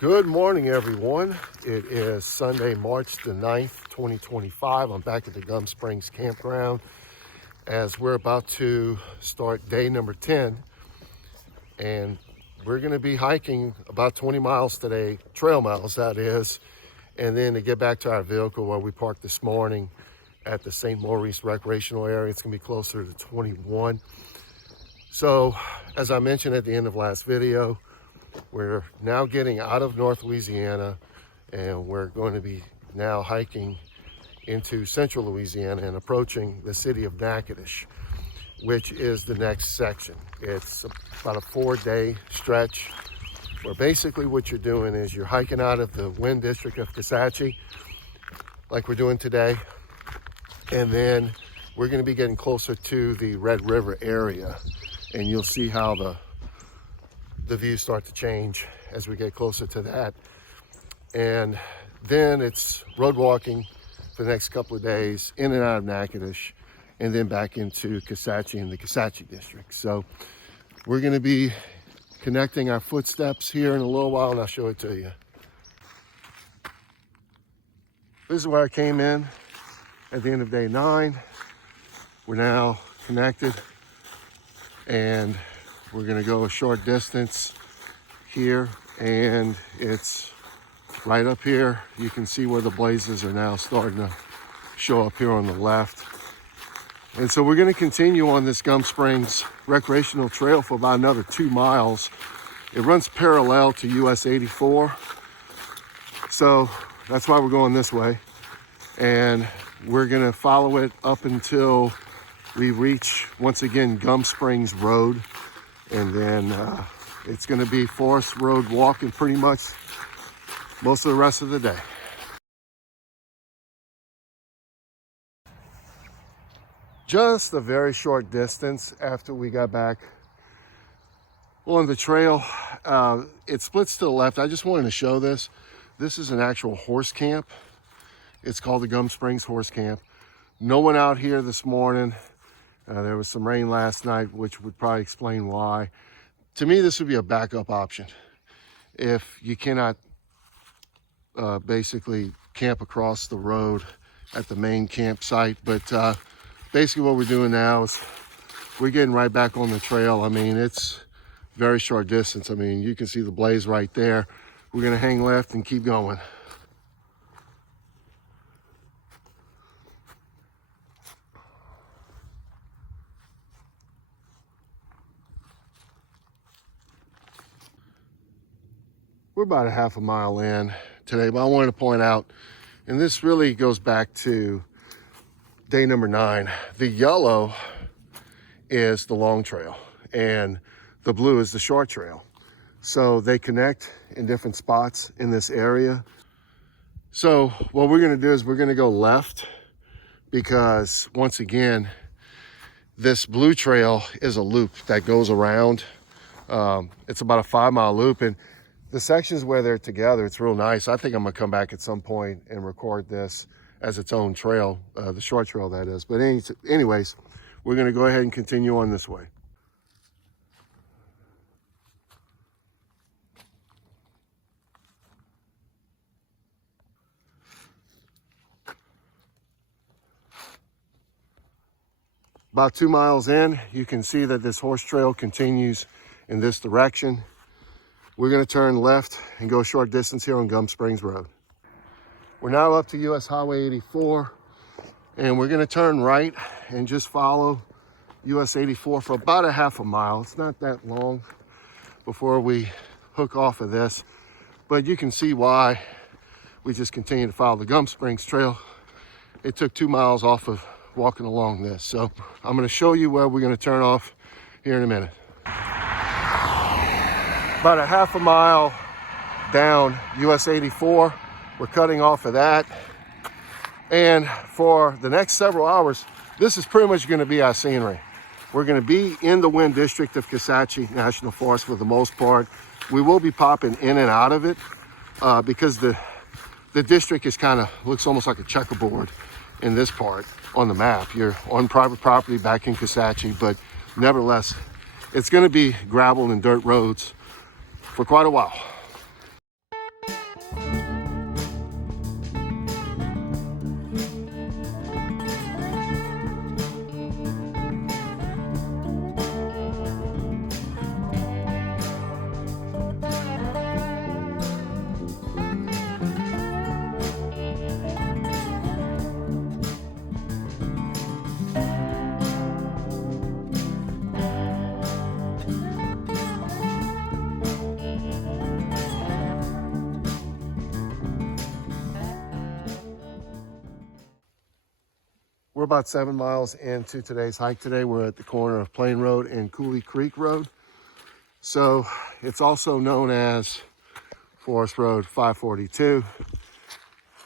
Good morning, everyone. It is Sunday, March the 9th, 2025. I'm back at the Gum Springs campground as we're about to start day number 10. And we're going to be hiking about 20 miles today, trail miles that is. And then to get back to our vehicle where we parked this morning at the St. Maurice recreational area, it's going to be closer to 21. So as I mentioned at the end of last video, we're now getting out of North Louisiana and we're going to be now hiking into central Louisiana and approaching the city of Natchitoches, which is the next section. It's about a 4-day stretch where basically what you're doing is you're hiking out of the Winn district of Kisatchie like we're doing today, and then we're going to be getting closer to the Red River area, and you'll see how the views start to change as we get closer to that. And then it's road walking for the next couple of days in and out of Natchitoches and then back into Kisatchie and the Kisatchie district. So we're going to be connecting our footsteps here in a little while and I'll show it to you. This is where I came in at the end of day 9. We're now connected and we're going to go a short distance here, and it's right up here. You can see where the blazes are now starting to show up here on the left. And so we're going to continue on this Gum Springs recreational trail for about another 2 miles. It runs parallel to US 84. So that's why we're going this way. And we're going to follow it up until we reach, once again, Gum Springs Road. And then it's going to be forest road walking pretty much most of the rest of the day. Just a very short distance after we got back on the trail, it splits to the left. I just wanted to show this. This is an actual horse camp. It's called the Gum Springs Horse Camp. No one out here this morning. There was some rain last night, which would probably explain why. To me, this would be a backup option if you cannot basically camp across the road at the main campsite. But basically what we're doing now is we're getting right back on the trail. I mean, it's very short distance. I mean, you can see the blaze right there. We're going to hang left and keep going. We're about a half a mile in today, but I wanted to point out, and this really goes back to day number 9. The yellow is the long trail and the blue is the short trail. So they connect in different spots in this area. So what we're going to do is we're going to go left because once again, this blue trail is a loop that goes around. It's about a 5-mile loop, and the sections where they're together, it's real nice. I think I'm gonna come back at some point and record this as its own trail, the short trail that is. But anyways, we're gonna go ahead and continue on this way. About 2 miles in, you can see that this horse trail continues in this direction. We're going to turn left and go a short distance here on Gum Springs Road. We're now up to US Highway 84, and we're going to turn right and just follow US 84 for about a half a mile. It's not that long before we hook off of this, but you can see why we just continue to follow the Gum Springs Trail. It took 2 miles off of walking along this. So I'm going to show you where we're going to turn off here in a minute. About a half a mile down US 84. We're cutting off of that. And for the next several hours, this is pretty much going to be our scenery. We're going to be in the Winn district of Kisatchie National Forest for the most part. We will be popping in and out of it because the district is kind of looks almost like a checkerboard in this part on the map. You're on private property back in Kisatchie, but nevertheless, it's going to be gravel and dirt roads for quite a while. We're about 7 miles into today's hike today. We're at the corner of Plain Road and Coulee Creek Road. So it's also known as Forest Road 542.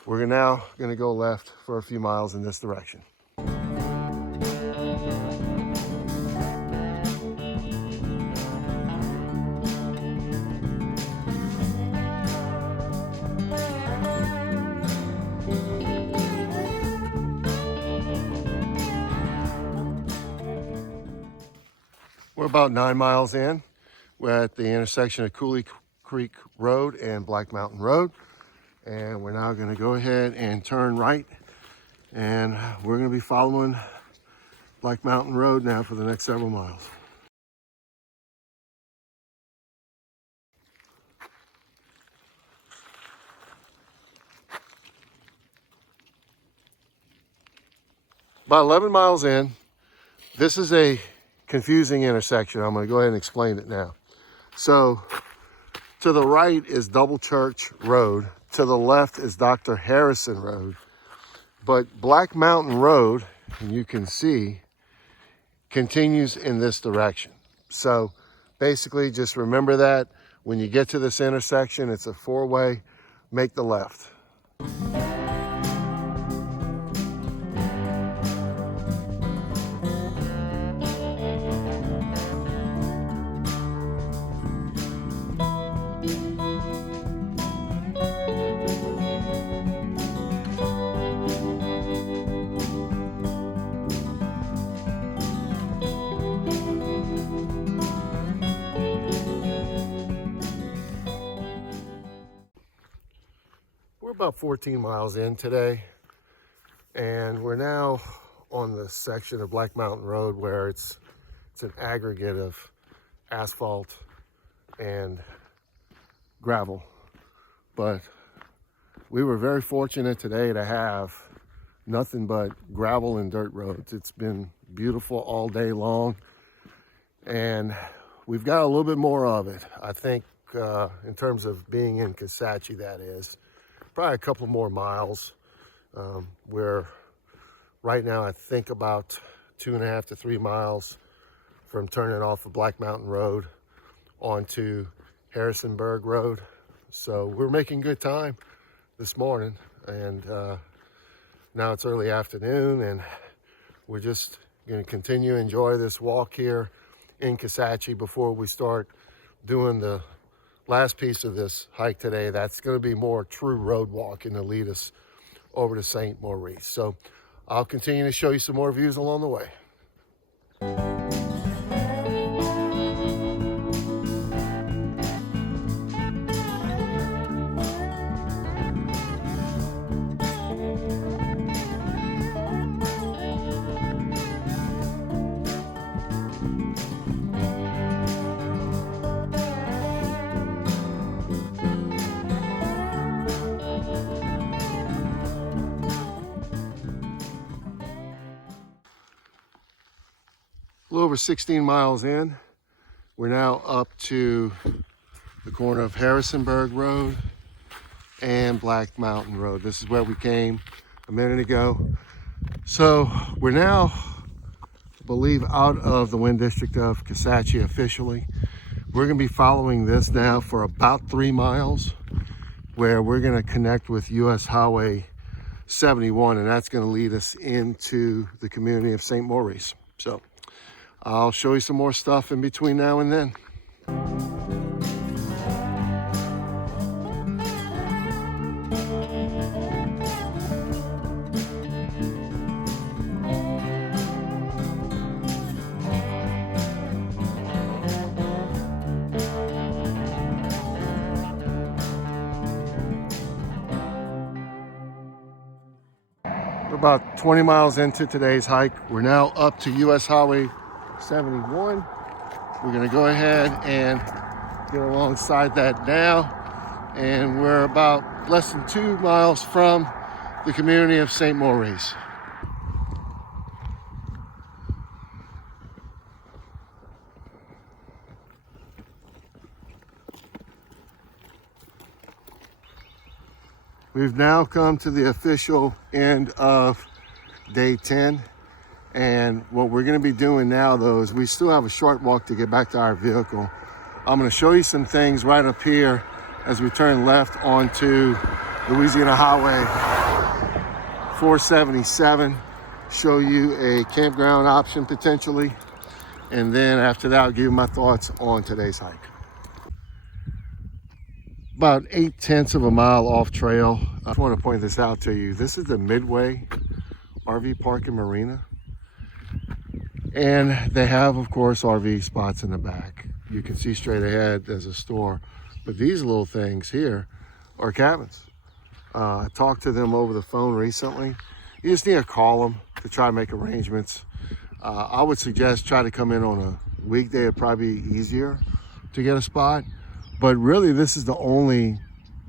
We're now going to go left for a few miles in this direction. We're about 9 miles in. We're at the intersection of Coulee Creek Road and Black Mountain Road. And we're now going to go ahead and turn right. And we're going to be following Black Mountain Road now for the next several miles. About 11 miles in. This is a confusing intersection. I'm going to go ahead and explain it now. So to the right is Double Church Road. To the left is Dr. Harrison Road. But Black Mountain Road, and you can see, continues in this direction. So basically just remember that when you get to this intersection, it's a four-way, make the left. We're about 14 miles in today, and we're now on the section of Black Mountain Road where it's an aggregate of asphalt and gravel. But we were very fortunate today to have nothing but gravel and dirt roads. It's been beautiful all day long, and we've got a little bit more of it. I think in terms of being in Kisatchie, that is. Probably a couple more miles. We're right now, I think, about 2.5 to 3 miles from turning off of Black Mountain Road onto Harrisonburg Road. So we're making good time this morning, and now it's early afternoon, and we're just going to continue to enjoy this walk here in Kisatchie before we start doing the last piece of this hike today. That's going to be more true road walking to lead us over to St. Maurice. So I'll continue to show you some more views along the way. A little over 16 miles in, we're now up to the corner of Harrisonburg Road and Black Mountain Road. This is where we came a minute ago. So we're now, I believe, out of the Winn district of Kisatchie officially. We're going to be following this now for about 3 miles, where we're going to connect with US Highway 71, and that's going to lead us into the community of St. Maurice. So I'll show you some more stuff in between now and then. We're about 20 miles into today's hike. We're now up to US Highway 71. We're going to go ahead and get alongside that now, and we're about less than 2 miles from the community of St. Maurice. We've now come to the official end of day 10. And what we're going to be doing now, though, is we still have a short walk to get back to our vehicle. I'm going to show you some things right up here as we turn left onto Louisiana Highway 477. Show you a campground option potentially. And then after that, I'll give you my thoughts on today's hike. About 8/10 of a mile off trail. I just want to point this out to you. This is the Midway RV Park and Marina. And they have, of course, RV spots in the back. You can see straight ahead, there's a store. But these little things here are cabins. I talked to them over the phone recently. You just need to call them to try to make arrangements. I would suggest try to come in on a weekday. It'd probably be easier to get a spot. But really, this is the only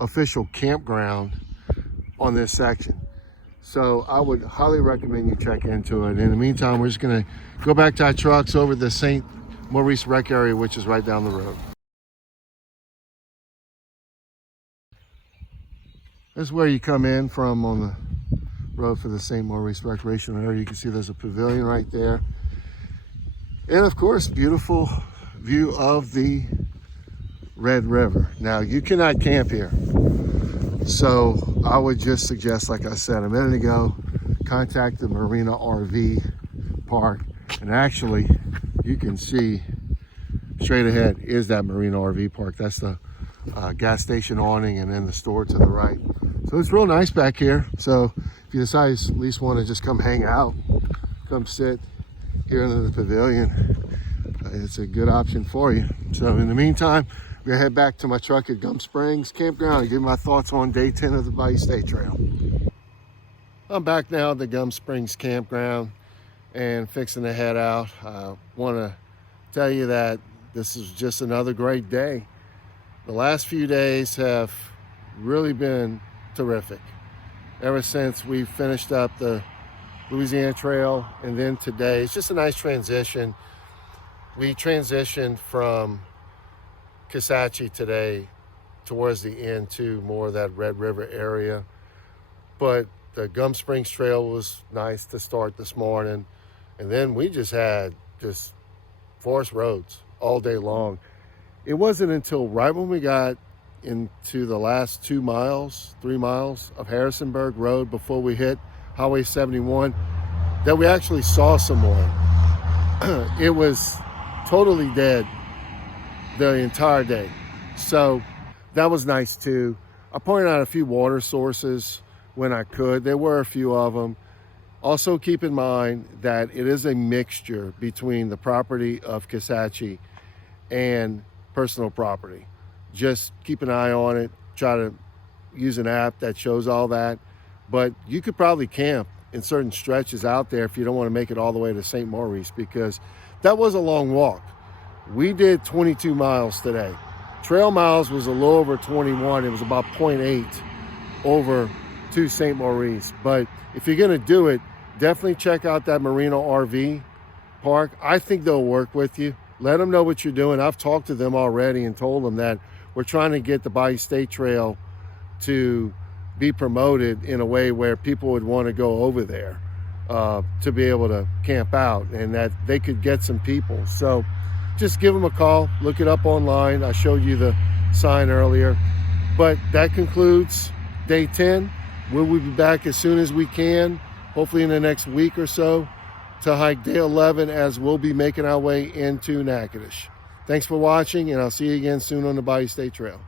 official campground on this section. So I would highly recommend you check into it. In the meantime, we're just gonna go back to our trucks over the St. Maurice rec area, which is right down the road. This is where you come in from on the road for the St. Maurice recreational area. You can see there's a pavilion right there. And of course, beautiful view of the Red River. Now, you cannot camp here. So I would just suggest, like I said a minute ago, contact the Marina RV Park. And actually, you can see straight ahead is that Marina RV Park. That's the gas station awning and then the store to the right. So it's real nice back here. So if you decide you at least want to just come hang out, come sit here in the pavilion, it's a good option for you. So in the meantime, I'm gonna head back to my truck at Gum Springs Campground and give my thoughts on day 10 of the Bayou State Trail. I'm back now at the Gum Springs Campground and fixing to head out. I want to tell you that this is just another great day. The last few days have really been terrific. Ever since we finished up the Louisiana Trail and then today, it's just a nice transition. We transitioned from Kisatchie today towards the end to more of that Red River area. But the Gum Springs Trail was nice to start this morning. And then we just had just forest roads all day long. It wasn't until right when we got into the last 3 miles of Harrisonburg Road before we hit Highway 71 that we actually saw someone. It was totally dead the entire day. So that was nice too. I pointed out a few water sources when I could. There were a few of them. Also keep in mind that it is a mixture between the property of Kisatchie and personal property. Just keep an eye on it. Try to use an app that shows all that. But you could probably camp in certain stretches out there if you don't want to make it all the way to St. Maurice, because that was a long walk. We did 22 miles today. Trail miles was a little over 21. It was about 0.8 over to St. Maurice. But if you're going to do it, definitely check out that Marina RV Park. I think they'll work with you. Let them know what you're doing. I've talked to them already and told them that we're trying to get the Bayou State Trail to be promoted in a way where people would want to go over there to be able to camp out, and that they could get some people. So just give them a call, look it up online. I showed you the sign earlier. But that concludes day 10. We'll be back as soon as we can, hopefully in the next week or so, to hike day 11 as we'll be making our way into Natchitoches. Thanks for watching, and I'll see you again soon on the Bayou State Trail.